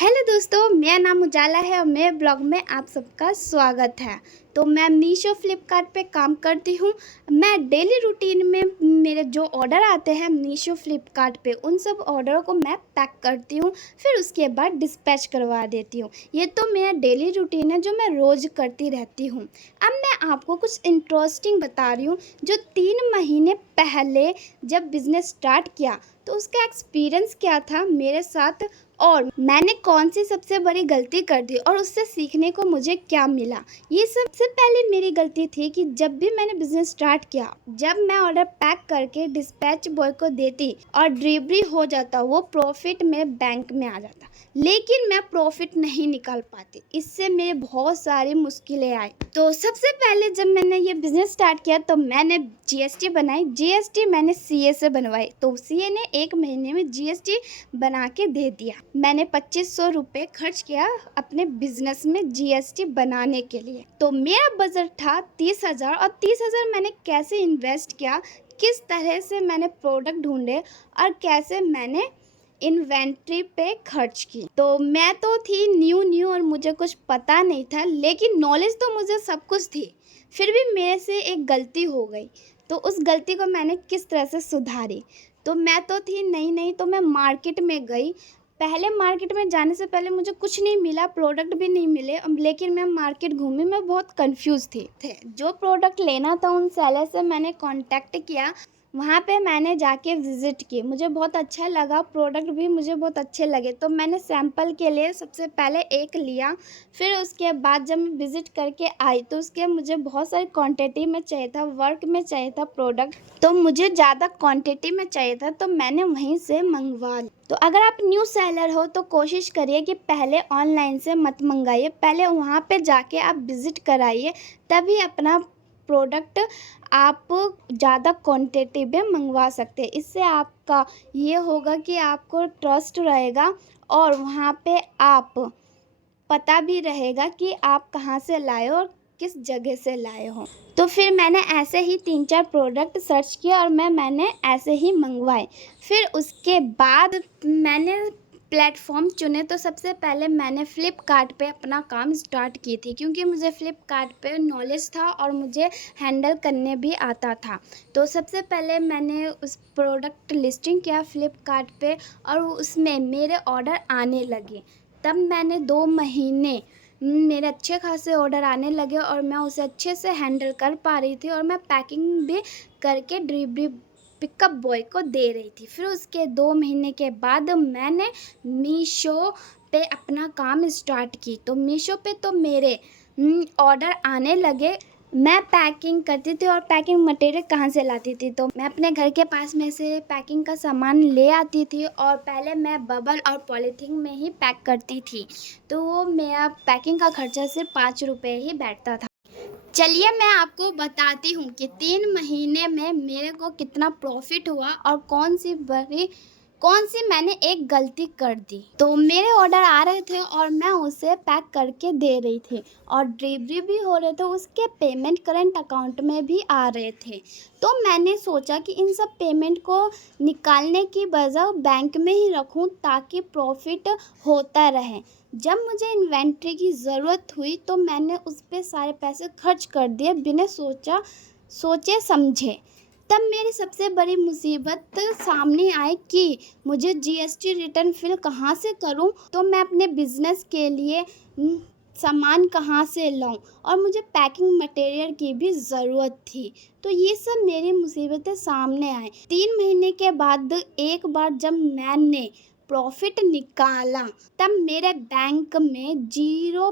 Hello दोस्तों, मेरा नाम उजाला है और मेरे ब्लॉग में आप सबका स्वागत है। तो मैं मीशो फ्लिपकार्ट पे काम करती हूँ। मैं डेली रूटीन में मेरे जो ऑर्डर आते हैं मीशो फ्लिपकार्ट पे उन सब ऑर्डरों को मैं पैक करती हूँ, फिर उसके बाद डिस्पैच करवा देती हूँ। ये तो मेरा डेली रूटीन है जो मैं रोज़ करती रहती हूँ। अब मैं आपको कुछ इंटरेस्टिंग बता रही हूँ। जो 3 महीने पहले जब बिज़नेस स्टार्ट किया तो उसका एक्सपीरियंस क्या था मेरे साथ, और मैंने कौन सी सबसे बड़ी गलती कर दी और उससे सीखने को मुझे क्या मिला। ये सबसे पहले मेरी गलती थी कि जब भी मैंने बिजनेस स्टार्ट किया, जब मैं ऑर्डर पैक करके डिस्पैच बॉय को देती और डिलीवरी हो जाता, वो प्रॉफिट मेरे बैंक में आ जाता, लेकिन मैं प्रॉफिट नहीं निकाल पाती। इससे मेरे बहुत सारी मुश्किलें आई। तो सबसे पहले जब मैंने ये बिज़नेस स्टार्ट किया तो मैंने जीएसटी बनाई। जीएसटी मैंने सीए से बनवाई, तो सीए ने 1 महीने में जीएसटी बना के दे दिया। मैंने 2500 रुपये खर्च किया अपने बिजनेस में जीएसटी बनाने के लिए। तो मेरा बजट था 30,000, और 30,000 मैंने कैसे इन्वेस्ट किया, किस तरह से मैंने प्रोडक्ट ढूंढे और कैसे मैंने इन्वेंट्री पे खर्च की। तो मैं तो थी न्यू और मुझे कुछ पता नहीं था, लेकिन नॉलेज तो मुझे सब कुछ थी। फिर भी मेरे से एक गलती हो गई, तो उस गलती को मैंने किस तरह से सुधारी। तो मैं तो थी नई, तो मैं मार्केट में गई। पहले मार्केट में जाने से पहले मुझे कुछ नहीं मिला, प्रोडक्ट भी नहीं मिले, लेकिन मैं मार्केट घूमी, मैं बहुत कंफ्यूज थी। जो प्रोडक्ट लेना था उन सेलर से मैंने कांटेक्ट किया, वहाँ पे मैंने जाके विज़िट की। मुझे बहुत अच्छा लगा, प्रोडक्ट भी मुझे बहुत अच्छे लगे, तो मैंने सैंपल के लिए सबसे पहले एक लिया। फिर उसके बाद जब मैं विज़िट करके आई तो उसके मुझे बहुत सारी क्वांटिटी में चाहिए था, वर्क में चाहिए था प्रोडक्ट, तो मुझे ज़्यादा क्वांटिटी में चाहिए था, तो मैंने वहीं से मंगवा लिया। तो अगर आप न्यू सेलर हो तो कोशिश करिए कि पहले ऑनलाइन से मत मंगाइए, पहले वहाँ पे जाके आप विज़िट कराइए, तभी अपना प्रोडक्ट आप ज़्यादा क्वांटिटी में मंगवा सकते हैं। इससे आपका ये होगा कि आपको ट्रस्ट रहेगा और वहाँ पे आप पता भी रहेगा कि आप कहाँ से लाए हो और किस जगह से लाए हो। तो फिर मैंने ऐसे ही 3-4 प्रोडक्ट सर्च किया और मैंने ऐसे ही मंगवाए। फिर उसके बाद मैंने प्लेटफॉर्म चुने, तो सबसे पहले मैंने फ़्लिपकार्ट पे अपना काम स्टार्ट की थी, क्योंकि मुझे फ़्लिपकार्ट पे नॉलेज था और मुझे हैंडल करने भी आता था। तो सबसे पहले मैंने उस प्रोडक्ट लिस्टिंग किया फ़्लिपकार्ट पे और उसमें मेरे ऑर्डर आने लगे। तब मैंने 2 महीने मेरे अच्छे खासे ऑर्डर आने लगे और मैं उसे अच्छे से हैंडल कर पा रही थी, और मैं पैकिंग भी करके डिलीवरी पिकअप बॉय को दे रही थी। फिर उसके 2 महीने के बाद मैंने मीशो पे अपना काम स्टार्ट की। तो मीशो पे तो मेरे ऑर्डर आने लगे। मैं पैकिंग करती थी, और पैकिंग मटेरियल कहाँ से लाती थी, तो मैं अपने घर के पास में से पैकिंग का सामान ले आती थी, और पहले मैं बबल और पॉलीथीन में ही पैक करती थी। तो वो मेरा पैकिंग का खर्चा सिर्फ 5 रुपये ही बैठता था। चलिए मैं आपको बताती हूँ कि 3 महीने में मेरे को कितना प्रॉफिट हुआ और कौन सी मैंने एक गलती कर दी। तो मेरे ऑर्डर आ रहे थे और मैं उसे पैक करके दे रही थी, और डिलीवरी भी हो रहे थे, उसके पेमेंट करंट अकाउंट में भी आ रहे थे। तो मैंने सोचा कि इन सब पेमेंट को निकालने की बजाय बैंक में ही रखूं, ताकि प्रॉफिट होता रहे। जब मुझे इन्वेंट्री की ज़रूरत हुई तो मैंने उस पे सारे पैसे खर्च कर दिए बिना सोचे समझे। तब मेरी सबसे बड़ी मुसीबत सामने आई कि मुझे जीएसटी रिटर्न फिल कहाँ से करूँ, तो मैं अपने बिज़नेस के लिए सामान कहाँ से लाऊं, और मुझे पैकिंग मटेरियल की भी ज़रूरत थी। तो ये सब मेरी मुसीबतें सामने आई। 3 महीने के बाद एक बार जब मैंने प्रॉफिट निकाला, तब मेरे बैंक में 0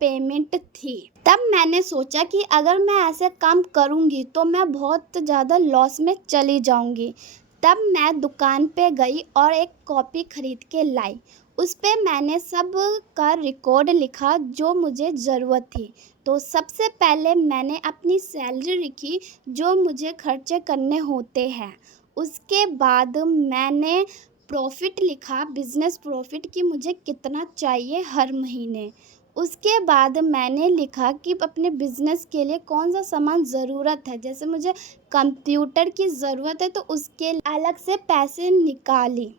पेमेंट थी। तब मैंने सोचा कि अगर मैं ऐसे काम करूँगी तो मैं बहुत ज़्यादा लॉस में चली जाऊँगी। तब मैं दुकान पे गई और एक कॉपी खरीद के लाई। उस पे मैंने सब का रिकॉर्ड लिखा जो मुझे ज़रूरत थी। तो सबसे पहले मैंने अपनी सैलरी लिखी जो मुझे खर्चे करने होते हैं। उसके बाद मैंने प्रॉफिट लिखा, बिज़नेस प्रॉफिट, कि मुझे कितना चाहिए हर महीने। उसके बाद मैंने लिखा कि अपने बिज़नेस के लिए कौन सा सामान ज़रूरत है, जैसे मुझे कंप्यूटर की ज़रूरत है तो उसके अलग से पैसे निकाली।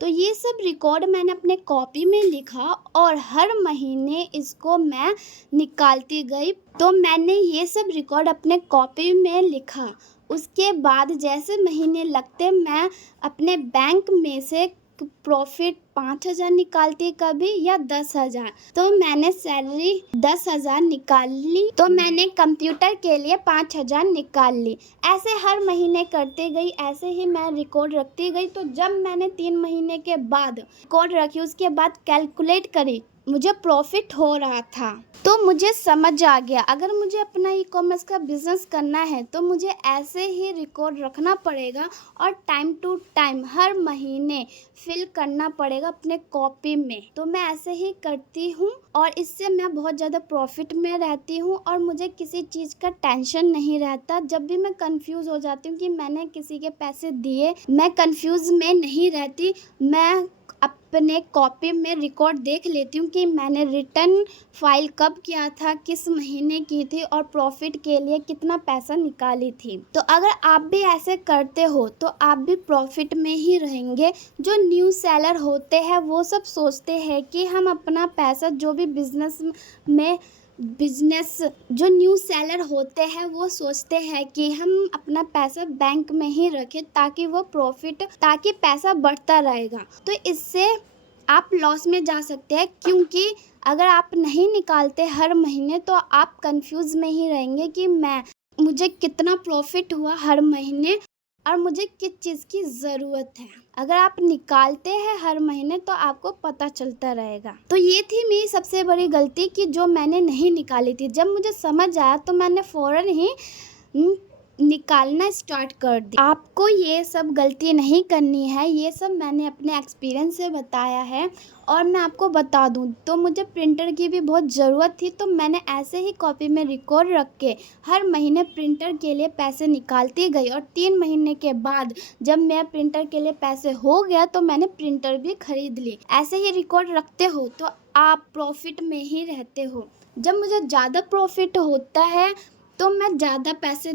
तो ये सब रिकॉर्ड मैंने अपने कॉपी में लिखा और हर महीने इसको मैं निकालती गई। तो मैंने ये सब रिकॉर्ड अपने कॉपी में लिखा। उसके बाद जैसे महीने लगते मैं अपने बैंक में से प्रॉफिट 5,000 निकालती कभी या 10,000। तो मैंने सैलरी 10,000 निकाल ली, तो मैंने कंप्यूटर के लिए 5,000 निकाल ली। ऐसे हर महीने करते गई, ऐसे ही मैं रिकॉर्ड रखती गई। तो जब मैंने 3 महीने के बाद रिकॉर्ड रखी, उसके बाद कैलकुलेट करी, मुझे प्रॉफिट हो रहा था। तो मुझे समझ आ गया अगर मुझे अपना ई-कॉमर्स का बिजनेस करना है तो मुझे ऐसे ही रिकॉर्ड रखना पड़ेगा और टाइम टू टाइम हर महीने फिल करना पड़ेगा अपने कॉपी में। तो मैं ऐसे ही करती हूँ और इससे मैं बहुत ज़्यादा प्रॉफिट में रहती हूँ और मुझे किसी चीज़ का टेंशन नहीं रहता। जब भी मैं कंफ्यूज हो जाती हूँ कि मैंने किसी के पैसे दिए, मैं कंफ्यूज में नहीं रहती। मैं अपने कॉपी में रिकॉर्ड देख लेती हूँ कि मैंने रिटर्न फाइल कब किया था, किस महीने की थी और प्रॉफिट के लिए कितना पैसा निकाली थी। तो अगर आप भी ऐसे करते हो तो आप भी प्रॉफिट में ही रहेंगे। जो न्यू सेलर होते हैं वो सब सोचते हैं कि हम अपना पैसा जो भी बिजनेस जो न्यू सेलर होते हैं वो सोचते हैं कि हम अपना पैसा बैंक में ही रखें ताकि पैसा बढ़ता रहेगा। तो इससे आप लॉस में जा सकते हैं, क्योंकि अगर आप नहीं निकालते हर महीने तो आप कंफ्यूज में ही रहेंगे कि मुझे कितना प्रॉफिट हुआ हर महीने और मुझे किस चीज़ की ज़रूरत है। अगर आप निकालते हैं हर महीने तो आपको पता चलता रहेगा। तो ये थी मेरी सबसे बड़ी गलती कि जो मैंने नहीं निकाली थी। जब मुझे समझ आया तो मैंने फ़ौरन ही निकालना स्टार्ट कर दी। आपको ये सब गलती नहीं करनी है। ये सब मैंने अपने एक्सपीरियंस से बताया है। और मैं आपको बता दूं तो मुझे प्रिंटर की भी बहुत ज़रूरत थी, तो मैंने ऐसे ही कॉपी में रिकॉर्ड रख के हर महीने प्रिंटर के लिए पैसे निकालती गई। और 3 महीने के बाद जब मेरा प्रिंटर के लिए पैसे हो गया तो मैंने प्रिंटर भी खरीद ली। ऐसे ही रिकॉर्ड रखते हो तो आप प्रॉफिट में ही रहते हो। जब मुझे ज़्यादा प्रॉफिट होता है तो मैं ज़्यादा पैसे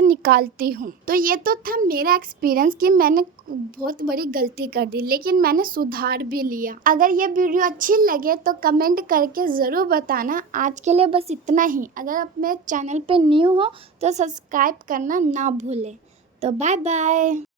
निकालती हूँ। तो ये तो था मेरा एक्सपीरियंस कि मैंने बहुत बड़ी गलती कर दी, लेकिन मैंने सुधार भी लिया। अगर ये वीडियो अच्छी लगे तो कमेंट करके ज़रूर बताना। आज के लिए बस इतना ही। अगर आप मेरे चैनल पे न्यू हो तो सब्सक्राइब करना ना भूलें। तो बाय बाय।